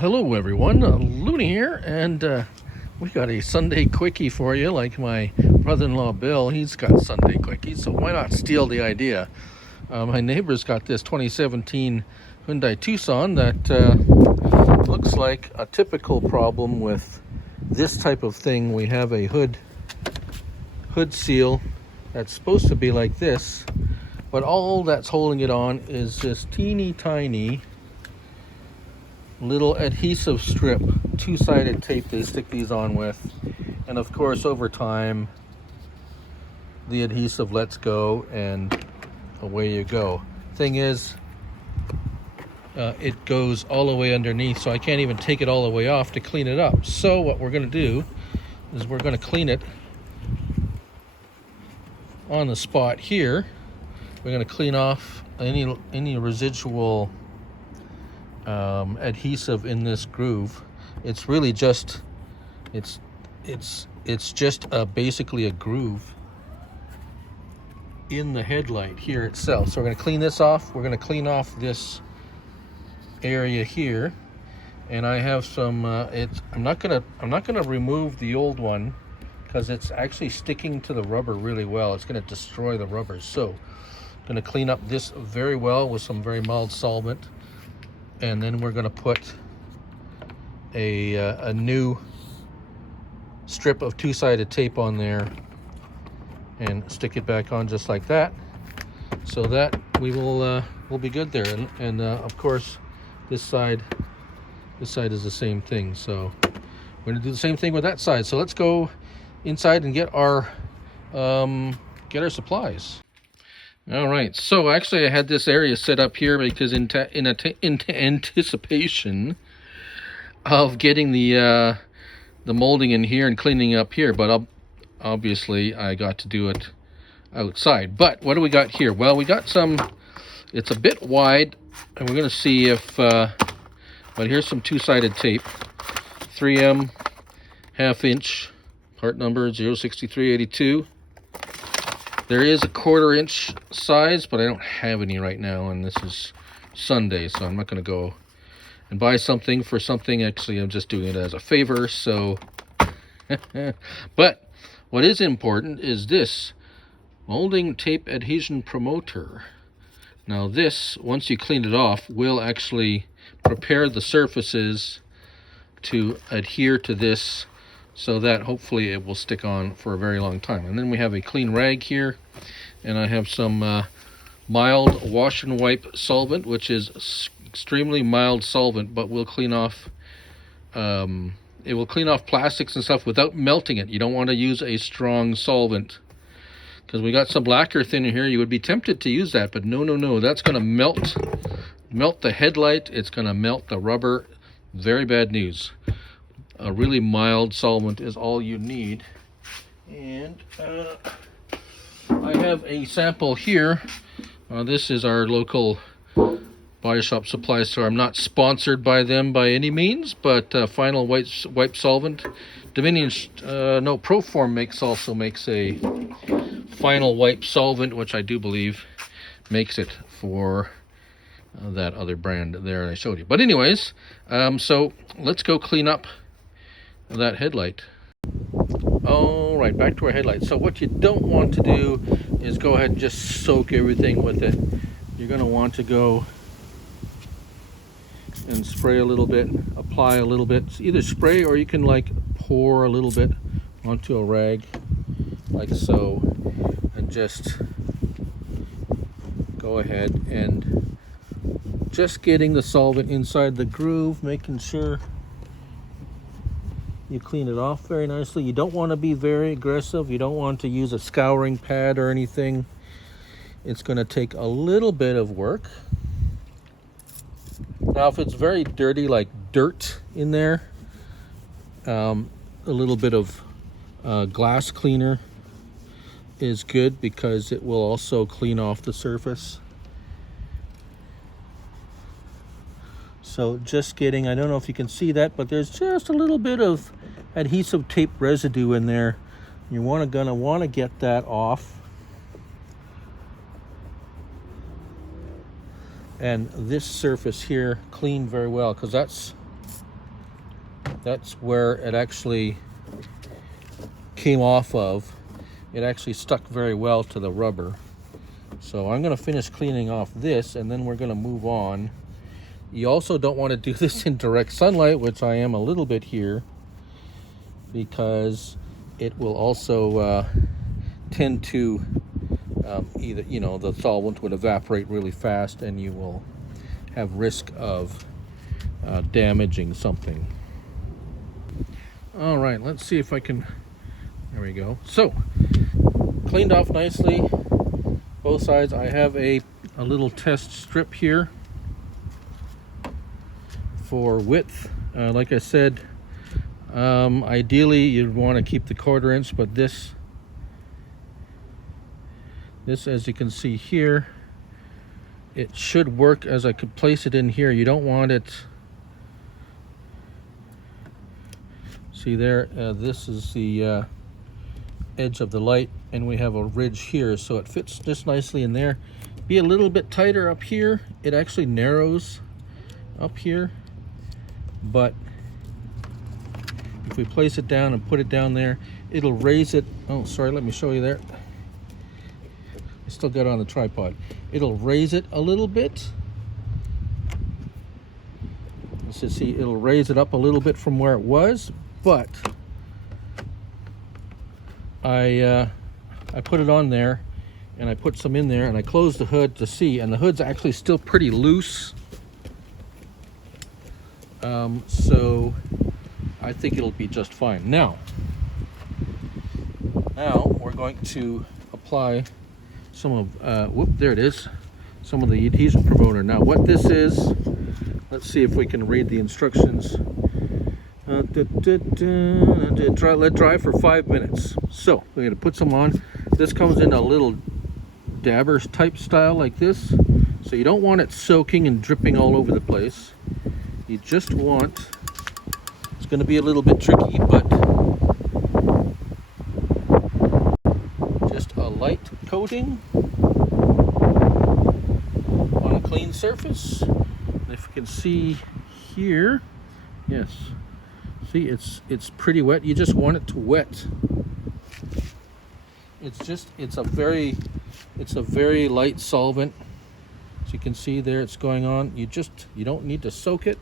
Hello everyone, Looney here, and we got a Sunday quickie for you. Like my brother-in-law Bill, he's got Sunday quickies, so why not steal the idea? My neighbor's got this 2017 Hyundai Tucson that looks like a typical problem with this type of thing. We have a hood seal that's supposed to be like this, but all that's holding it on is this teeny tiny little adhesive strip, two-sided tape they stick these on with, and of course over time the adhesive lets go and away you go. Thing is, it goes all the way underneath, so I can't even take it all the way off to clean it up. So what we're going to do is we're going to clean it on the spot here. We're going to clean off any residual adhesive in this groove. It's really just it's just basically a groove in the headlight here itself. So we're going to clean this off. We're going to clean off this area here, and I have some I'm not gonna remove the old one because it's actually sticking to the rubber really well. It's going to destroy the rubber. So I'm going to clean up this very well with some very mild solvent. And then we're going to put a new strip of two-sided tape on there and stick it back on just like that, so that we'll be good there. And of course, this side is the same thing. So we're going to do the same thing with that side. So let's go inside and get our supplies. All right, so actually I had this area set up here because in anticipation of getting the molding in here and cleaning up here, but obviously I got to do it outside. But what do we got here? Well, we got it's a bit wide, and we're going to see if, but here's some two-sided tape, 3M, ½ part number 06382. There is a 1/4 inch size, but I don't have any right now, and this is Sunday, so I'm not going to go and buy something for something. Actually, I'm just doing it as a favor. So, but what is important is this molding tape adhesion promoter. Now this, once you clean it off, will actually prepare the surfaces to adhere to this, so that hopefully it will stick on for a very long time. And then we have a clean rag here, and I have some mild wash and wipe solvent, which is extremely mild solvent, but will clean off it will clean off plastics and stuff without melting it. You don't want to use a strong solvent, because we got some lacquer thinner here. You would be tempted to use that, but no, that's going to melt the headlight. It's going to melt the rubber. Very bad news. A really mild solvent is all you need. And I have a sample here. This is our local body shop supply store. I'm not sponsored by them by any means, but Final Wipe Solvent. Dominion, no, Proform also makes a Final Wipe Solvent, which I do believe makes it for that other brand there I showed you. But anyways, so let's go clean up that headlight. All right, back to our headlight. So what you don't want to do is go ahead and just soak everything with it. You're going to want to go and spray a little bit, apply a little bit. It's either spray, or you can like pour a little bit onto a rag like so, and just go ahead and just getting the solvent inside the groove, making sure you clean it off very nicely. You don't want to be very aggressive. You don't want to use a scouring pad or anything. It's going to take a little bit of work. Now, if it's very dirty, like dirt in there, a little bit of glass cleaner is good, because it will also clean off the surface. So just getting, I don't know if you can see that, but there's just a little bit of adhesive tape residue in there. You're gonna want to get that off. And this surface here cleaned very well, because that's that's where it actually came off of. It actually stuck very well to the rubber. So I'm going to finish cleaning off this, and then we're going to move on. You also don't want to do this in direct sunlight, which I am a little bit here, because it will also tend to either, the solvent would evaporate really fast, and you will have risk of damaging something. All right, let's see if I can. There we go. So, cleaned off nicely both sides. I have a little test strip here for width. Like I said, ideally you'd want to keep the 1/4 inch, but this, as you can see here, it should work as I could place it in here. You don't want it. See there, this is the edge of the light, and we have a ridge here, so it fits just nicely in there. Be a little bit tighter up here. It actually narrows up here, but if we place it down and put it down there, it'll raise it. Oh, sorry, let me show you there. I still got it on the tripod. It'll raise it a little bit. Let's just see, it'll raise it up a little bit from where it was, but I put it on there, and I put some in there, and I closed the hood to see, and the hood's actually still pretty loose. So I think it'll be just fine. Now we're going to apply some of, there it is, some of the adhesion promoter. Now what this is, let's see if we can read the instructions. Let dry for 5 minutes. So we're going to put some on. This comes in a little dabber type style like this. So you don't want it soaking and dripping all over the place. You just want, it's going to be a little bit tricky, but just a light coating on a clean surface. And if you can see here, yes. See, it's pretty wet. You just want it to wet. It's a very light solvent. As you can see there, it's going on. You don't need to soak it.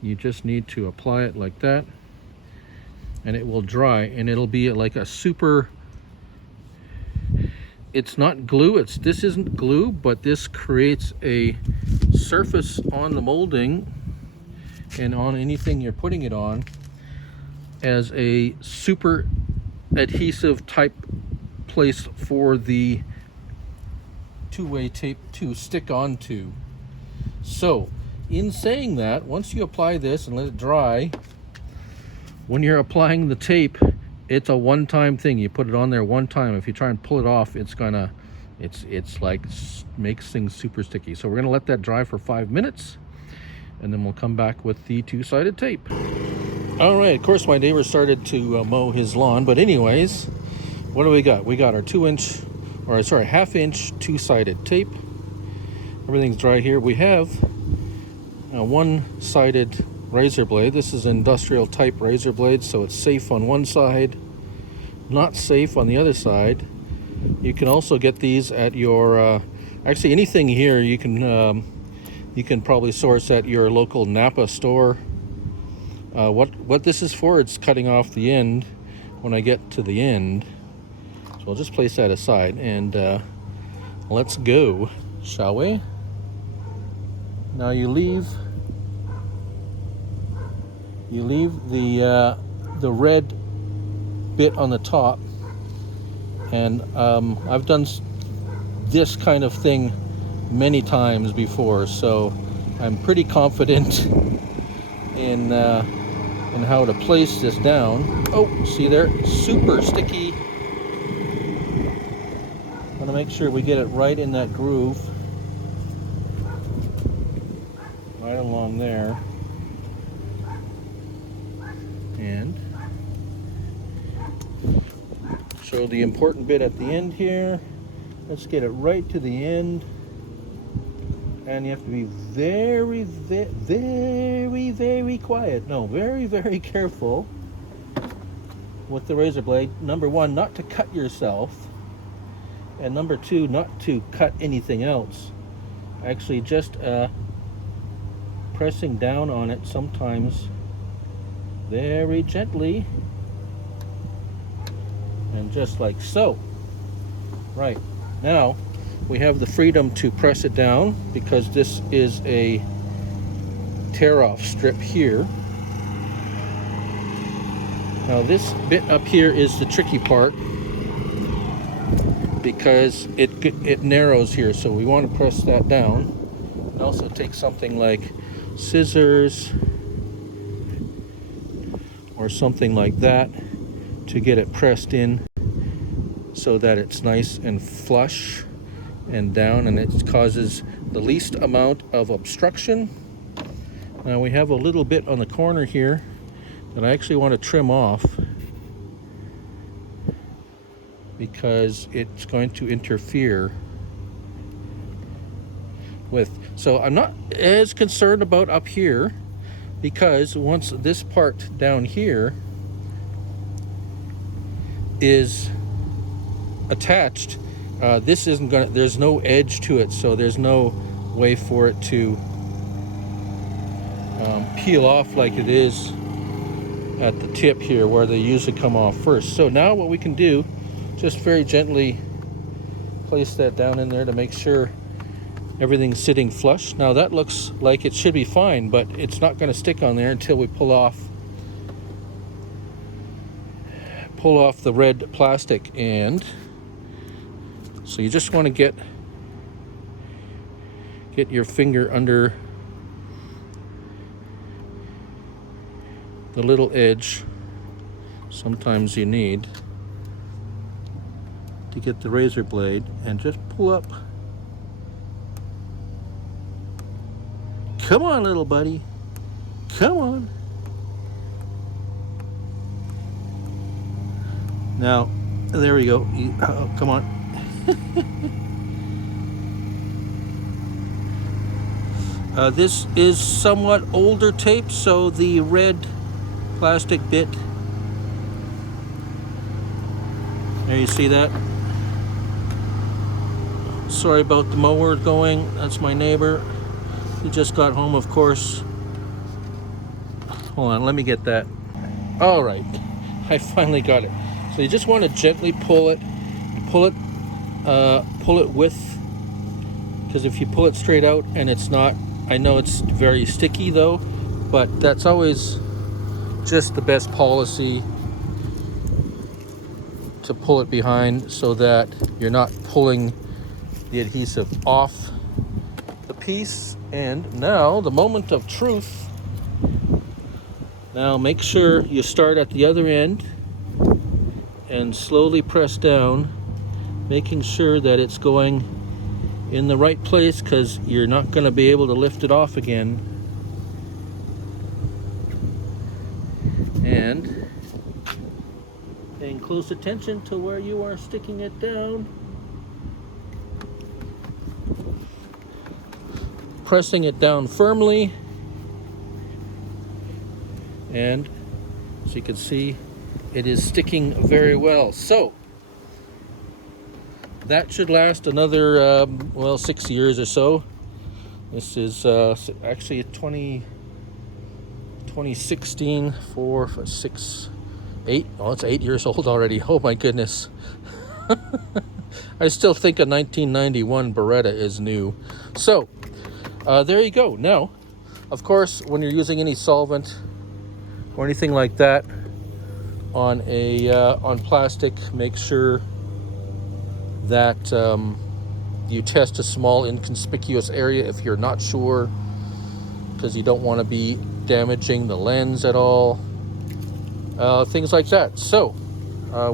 You just need to apply it like that, and it will dry, and it'll be like a super. It's not glue. This isn't glue, but this creates a surface on the molding and on anything you're putting it on as a super adhesive type place for the two-way tape to stick onto. So in saying that, once you apply this and let it dry, when you're applying the tape, it's a one-time thing. You put it on there one time. If you try and pull it off, it's like makes things super sticky. So we're gonna let that dry for 5 minutes, and then we'll come back with the two-sided tape. All right, of course my neighbor started to mow his lawn, but anyways, what do we got? We got our 1/2-inch two-sided tape. Everything's dry here. We have a one-sided razor blade. This is industrial type razor blade, so it's safe on one side, not safe on the other side. You can also get these at your, actually anything here you can probably source at your local Napa store. What this is for, it's cutting off the end when I get to the end. So I'll just place that aside, and let's go, shall we? Now you leave the red bit on the top, and I've done this kind of thing many times before, so I'm pretty confident in how to place this down. Oh, see there, super sticky. Want to make sure we get it right in that groove, right along there, and show the important bit at the end here. Let's get it right to the end. And you have to be very, very quiet. No, very, very careful with the razor blade. Number one, not to cut yourself. And number two, not to cut anything else. Actually, just pressing down on it sometimes very gently. And just like so. Right. Now, we have the freedom to press it down because this is a tear-off strip here. Now this bit up here is the tricky part because it narrows here, so we want to press that down. And also take something like scissors or something like that to get it pressed in so that it's nice and flush and down, and it causes the least amount of obstruction. Now we have a little bit on the corner here that I actually want to trim off because it's going to interfere with, so I'm not as concerned about up here because once this part down here is attached, this isn't gonna, there's no edge to it, so there's no way for it to peel off like it is at the tip here where they usually come off first. So now what we can do, just very gently place that down in there to make sure everything's sitting flush. Now that looks like it should be fine, but it's not going to stick on there until we pull off the red plastic. And so you just want to get your finger under the little edge. Sometimes you need to get the razor blade and just pull up. Come on, little buddy. Come on. Now, there we go. Oh, come on. This is somewhat older tape, so the red plastic bit, there you see that. Sorry about the mower going. That's my neighbor. He just got home, of course. Hold on, let me get that. All right, I finally got it. So you just want to gently pull it with, because if you pull it straight out and it's not, I know it's very sticky though, but that's always just the best policy, to pull it behind so that you're not pulling the adhesive off the piece. And now the moment of truth. Now make sure you start at the other end and slowly press down, making sure that it's going in the right place, because you're not going to be able to lift it off again. And paying close attention to where you are sticking it down. Pressing it down firmly. And as you can see, it is sticking very well. So that should last another, 6 years or so. This is actually 2016, 4, 6, 8. Oh, it's 8 years old already. Oh my goodness. I still think a 1991 Beretta is new. So there you go. Now, of course, when you're using any solvent or anything like that on plastic, make sure that you test a small inconspicuous area if you're not sure, because you don't want to be damaging the lens at all, things like that. So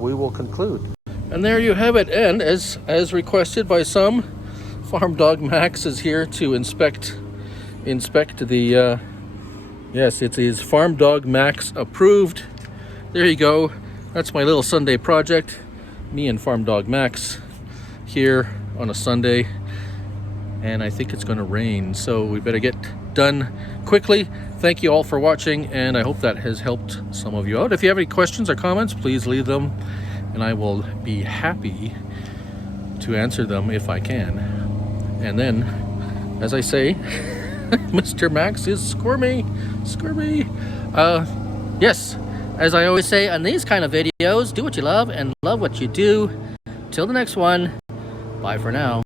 we will conclude, and there you have it. And as requested by some, Farm Dog Max is here to inspect the yes, it is Farm Dog Max approved. There you go. That's my little Sunday project, me and Farm Dog Max here on a Sunday. and I think it's going to rain, so we better get done quickly. Thank you all for watching, and I hope that has helped some of you out. If you have any questions or comments, please leave them, and I will be happy to answer them if I can. And then, as I say, Mr. Max is squirmy. Yes, as I always say on these kind of videos, do what you love and love what you do. Till the next one, bye for now.